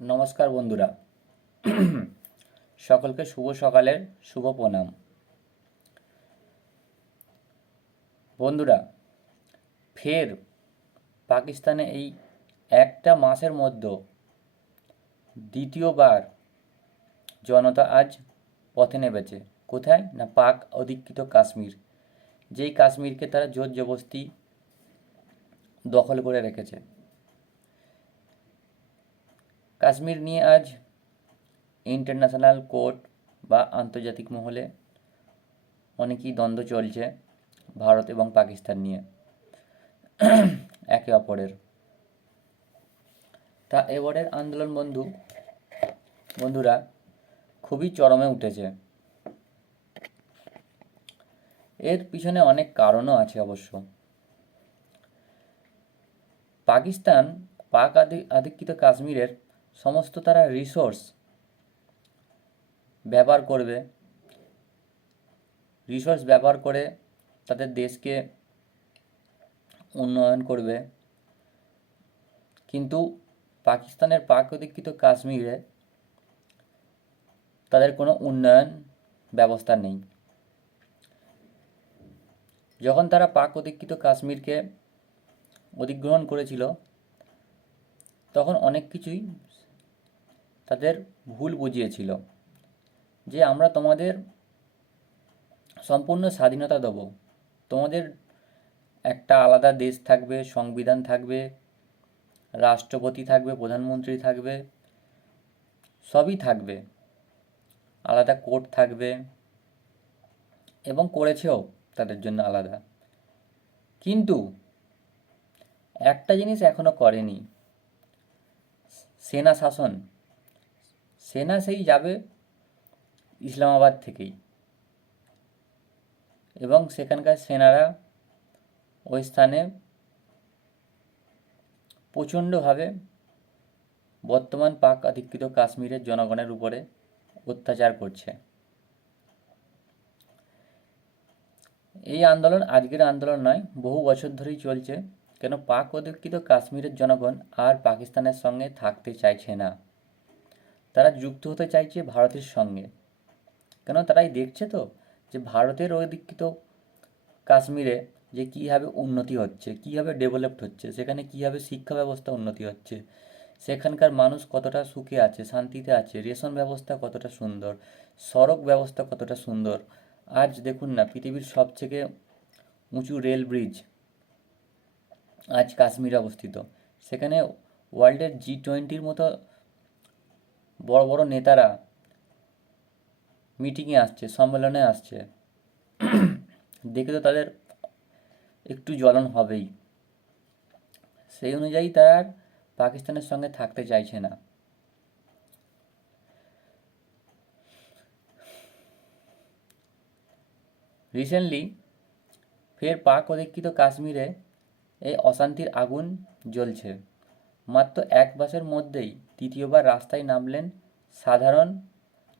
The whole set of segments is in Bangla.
নমস্কার বন্ধুরা, সকলকে শুভ সকালের শুভ প্রণাম। বন্ধুরা, ফের পাকিস্তানে এই একটা মাসের মধ্যে দ্বিতীয়বার জনতা আজ পথে নেমেছে। কোথায় না, পাক অধিকৃত কাশ্মীর, যেই কাশ্মীরকে তারা জোর জবরদস্তি দখল করে রেখেছে। কাশ্মীর নিয়ে আজ ইন্টারন্যাশনাল কোর্ট বা আন্তর্জাতিক মহলে অনেকই দ্বন্দ্ব চলছে ভারত এবং পাকিস্তান নিয়ে একে অপরের। তা এবারের আন্দোলন বন্ধুরা খুবই চরমে উঠেছে। এর পিছনে অনেক কারণও আছে অবশ্য। পাকিস্তান পাক আধিকৃত কাশ্মীরের সমস্ত তারা রিসোর্স ব্যবহার করবে, ব্যবহার করে তাদের দেশকে উন্নয়ন করবে। কিন্তু পাকিস্তানের পাক অধিকৃত কাশ্মীরে তাদের কোনো উন্নয়ন ব্যবস্থা নেই। যখন তারা পাক অধিকৃত কাশ্মীরকে অধিগ্রহণ করেছিল, তখন অনেক কিছুই তাদের ভুল বুঝিয়েছিল, যে আমরা তোমাদের সম্পূর্ণ স্বাধীনতা দেব, তোমাদের একটা আলাদা দেশ থাকবে, সংবিধান থাকবে, রাষ্ট্রপতি থাকবে, প্রধানমন্ত্রী থাকবে, সবই থাকবে, আলাদা কোর্ট থাকবে, এবং করেছেও তাদের জন্য আলাদা। কিন্তু একটা জিনিস এখনো করেনি, সেনা শাসন। সেনা সেই যাবে ইসলামাবাদ থেকেই, এবং সেখানকার সেনারা ওই স্থানে প্রচণ্ডভাবে বর্তমান পাক অধিকৃত কাশ্মীরের জনগণের উপরে অত্যাচার করছে। এই আন্দোলন আজকের আন্দোলন নয়, বহু বছর ধরেই চলছে। কেন, পাক অধিকৃত কাশ্মীরের জনগণ আর পাকিস্তানের সঙ্গে থাকতে চাইছে না, তারা যুক্ত হতে চাইছে ভারতের সঙ্গে। কেন, তারাই দেখছে তো যে ভারতের অধিকৃত কাশ্মীরে যে কীভাবে উন্নতি হচ্ছে, কীভাবে ডেভেলপড হচ্ছে, সেখানে কীভাবে শিক্ষা ব্যবস্থা উন্নতি হচ্ছে, সেখানকার মানুষ কতটা সুখে আছে, শান্তিতে আছে, রেশন ব্যবস্থা কতটা সুন্দর, সড়ক ব্যবস্থা কতটা সুন্দর। আজ দেখুন না, পৃথিবীর সবথেকে উঁচু রেল ব্রিজ আজ কাশ্মীরে অবস্থিত। সেখানে ওয়ার্ল্ডের G20 মতো বড় বড় নেতারা মিটিংয়ে আসছে, সম্মেলনে আসছে। দেখে তো তাদের একটু জ্বলন হবেই। সেই অনুযায়ী তারা আর পাকিস্তানের সঙ্গে থাকতে চাইছে না। রিসেন্টলি ফের পাক অধিকৃত কাশ্মীরে এই অশান্তির আগুন জ্বলছে। মাত্র এক মাসের মধ্যেই তৃতীয়বার রাস্তায় নামলেন সাধারণ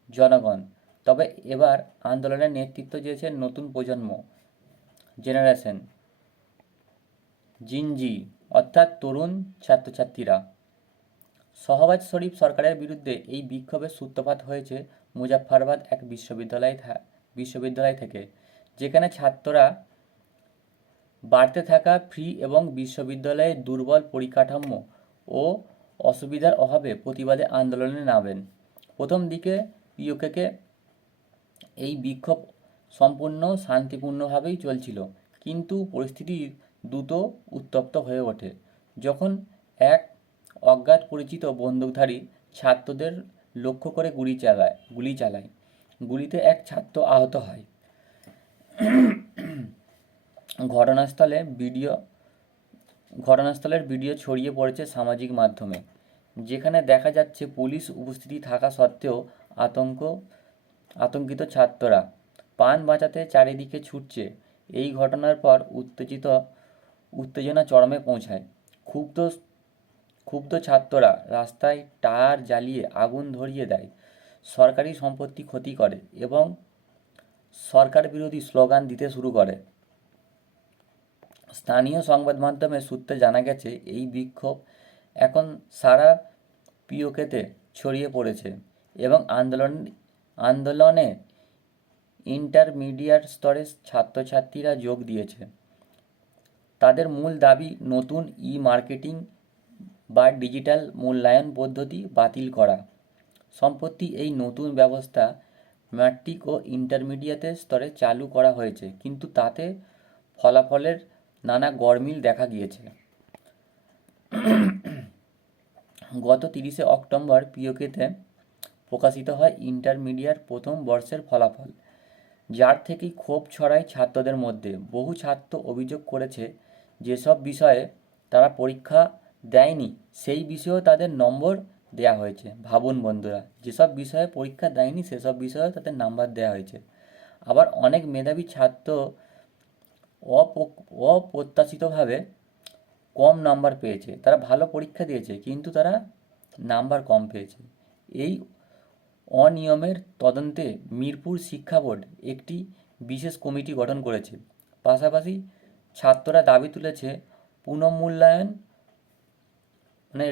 জনগণ। তবে এবার আন্দোলনের নেতৃত্ব দিয়েছে নতুন প্রজন্ম, জেনারেশন জিনজি, অর্থাৎ তরুণ ছাত্রছাত্রীরা। শাহবাজ শরীফ সরকারের বিরুদ্ধে এই বিক্ষোভের সূত্রপাত হয়েছে মুজাফফরাবাদ এক বিশ্ববিদ্যালয় থেকে, যেখানে ছাত্ররা বাড়তে থাকা ফি এবং বিশ্ববিদ্যালয়ের দুর্বল পরিকাঠামো ও অসুবিধার অভাবে প্রতিবাদে আন্দোলনে নামেন। প্রথম দিকে পিওকেকে এই বিক্ষোভ সম্পূর্ণ শান্তিপূর্ণভাবেই চলছিল, কিন্তু পরিস্থিতি দ্রুত উত্তপ্ত হয়ে ওঠে যখন এক অজ্ঞাত পরিচিত বন্দুকধারী ছাত্রদের লক্ষ্য করে গুলি চালায়। গুলিতে এক ছাত্র আহত হয়। ঘটনাস্থলে ভিডিও ঘটনাস্থলের ভিডিও ছড়িয়ে পড়েছে সামাজিক মাধ্যমে, যেখানে দেখা যাচ্ছে পুলিশ উপস্থিতি থাকা সত্ত্বেও আতঙ্কিত ছাত্ররা প্রাণ বাঁচাতে চারিদিকে ছুটছে। এই ঘটনার পর উত্তেজনা চরমে পৌঁছায়। ক্ষুব্ধ ক্ষুব্ধ ছাত্ররা রাস্তায় টায়ার জ্বালিয়ে আগুন ধরিয়ে দেয়, সরকারি সম্পত্তি ক্ষতি করে এবং সরকার বিরোধী স্লোগান দিতে শুরু করে। স্থানীয় সংবাদ মাধ্যমের সূত্রে জানা গেছে, এই বিক্ষোভ এখন সারা পিওকেতে ছড়িয়ে পড়েছে এবং আন্দোলনে ইন্টারমিডিয়েট স্তরের ছাত্রছাত্রীরা যোগ দিয়েছে। তাদের মূল দাবি নতুন মার্কেটিং বা ডিজিটাল মূল্যায়ন পদ্ধতি বাতিল করা। সম্প্রতি এই নতুন ব্যবস্থা ম্যাট্রিক ও ইন্টারমিডিয়েটের স্তরে চালু করা হয়েছে, কিন্তু তাতে ফলাফলের নানা গরমিল দেখা গিয়েছে। গত 30শে অক্টোবর পিওকেতে প্রকাশিত হয় ইন্টারমিডিয়েট প্রথম বর্ষের ফলাফল, যার থেকেই ক্ষোভ ছড়ায় ছাত্রদের মধ্যে। বহু ছাত্র অভিযোগ করেছে যেসব বিষয়ে তারা পরীক্ষা দেয়নি সেই বিষয়েও তাদের নম্বর দেওয়া হয়েছে। ভাবুন বন্ধুরা, যেসব বিষয়ে পরীক্ষা দেয়নি সেসব বিষয়েও তাদের নাম্বার দেওয়া হয়েছে। আবার অনেক মেধাবী ছাত্র অপ্রত্যাশিতভাবে কম নাম্বার পেয়েছে। তারা ভালো পরীক্ষা দিয়েছে কিন্তু তারা নাম্বার কম পেয়েছে। এই অনিয়মের তদন্তে মিরপুর শিক্ষা বোর্ড একটি বিশেষ কমিটি গঠন করেছে। পাশাপাশি ছাত্ররা দাবি তুলেছে পুনঃমূল্যায়ন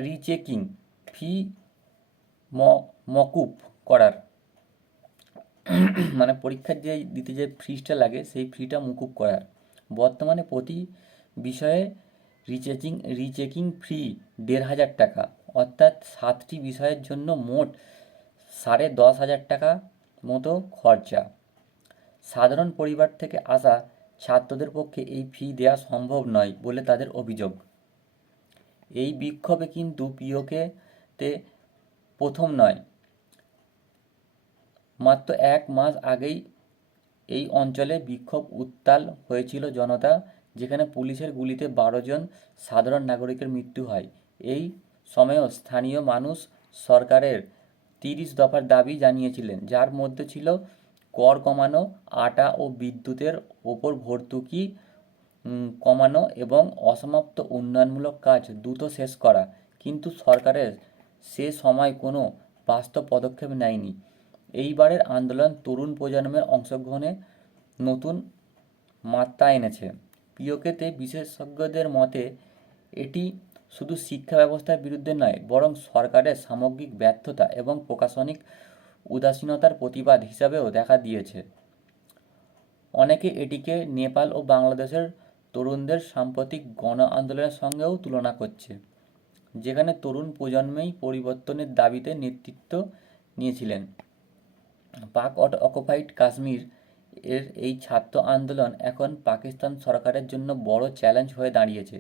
রিচেকিং ফি মকুব করার, পরীক্ষার দিতে যে ফিসটা লাগে সেই ফিটা মুকুব করার। বর্তমানে প্রতি বিষয়ে রিচেকিং ফি ১,৫০০ টাকা, অর্থাৎ 7টি বিষয়ের জন্য মোট 10,৫০০ টাকা মতো খরচা। সাধারণ পরিবার থেকে আসা ছাত্রদের পক্ষে এই ফি দেওয়া সম্ভব নয় বলে তাদের অভিযোগ। এই বিক্ষোভে কিন্তু পিওকেতে প্রথম নয়। মাত্র 1 মাস আগেই এই অঞ্চলে বিক্ষোভ উত্তাল হয়েছিল জনতা, যেখানে পুলিশের গুলিতে 12 জন সাধারণ নাগরিকের মৃত্যু হয়। এই সময়েও স্থানীয় মানুষ সরকারের 30 দফার দাবি জানিয়েছিলেন, যার মধ্যে ছিল কর কমানো, আটা ও বিদ্যুতের ওপর ভর্তুকি কমানো এবং অসমাপ্ত উন্নয়নমূলক কাজ দ্রুত শেষ করা। কিন্তু সরকারের সে সময় কোনো বাস্তব পদক্ষেপ নেয়নি। এইবারের আন্দোলন তরুণ প্রজন্মের অংশগ্রহণে নতুন মাত্রা এনেছে। পিওকেতে বিশেষজ্ঞদের মতে এটি শুধু শিক্ষা ব্যবস্থার বিরুদ্ধে নয়, বরং সরকারের সামগ্রিক ব্যর্থতা এবং প্রশাসনিক উদাসীনতার প্রতিবাদ হিসাবেও দেখা দিয়েছে। অনেকে এটিকে নেপাল ও বাংলাদেশের তরুণদের সাম্প্রতিক গণ আন্দোলনের সঙ্গেও তুলনা করছে, যেখানে তরুণ প্রজন্মেই পরিবর্তনের দাবিতে নেতৃত্ব নিয়েছিলেন। পাক অকুপাইড কাশ্মীর এর এই ছাত্র আন্দোলন এখন পাকিস্তান সরকারের জন্য বড় চ্যালেঞ্জ হয়ে দাঁড়িয়েছে।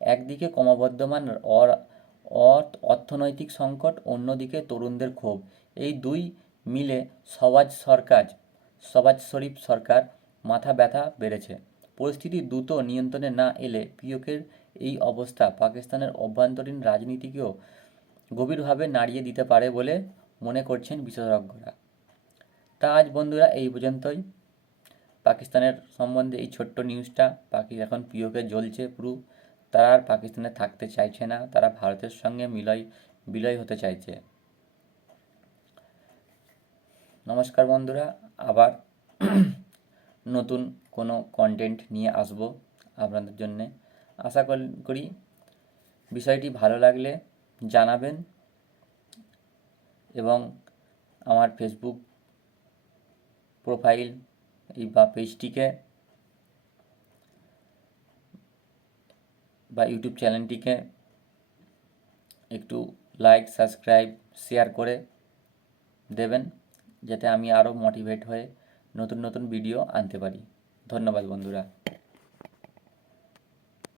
একদিকে ক্রমবর্ধমান অর্থনৈতিক সংকট, অন্যদিকে তরুণদের ক্ষোভ। এই দুই মিলে শবাজ শরীফ সরকার মাথা ব্যথা বেড়েছে। পরিস্থিতি দ্রুত নিয়ন্ত্রণে না এলে পিওকের এই অবস্থা পাকিস্তানের অভ্যন্তরীণ রাজনীতিকেও গভীরভাবে নাড়িয়ে দিতে পারে বলে মনে করছেন বিশেষজ্ঞরা। তা আজ বন্ধুরা এই পর্যন্তই। পাকিস্তানের সম্বন্ধে এই ছোট্ট নিউজটা। এখন পিওকে জ্বলছে পুরো। তারা আর পাকিস্তানে থাকতে চাইছে না, তারা ভারতের সঙ্গে বিলয় হতে চাইছে। নমস্কার বন্ধুরা, আবার নতুন কোনো কন্টেন্ট নিয়ে আসব আপনাদের জন্যে। আশা করি বিষয়টি ভালো লাগলে জানাবেন এবং আমার ফেসবুক প্রোফাইল বা পেজটিকে বা ইউটিউব চ্যানেলটিকে একটু লাইক, সাবস্ক্রাইব, শেয়ার করে দেবেন, যাতে আমি আরও মোটিভেট হয়ে নতুন নতুন ভিডিও আনতে পারি। ধন্যবাদ বন্ধুরা।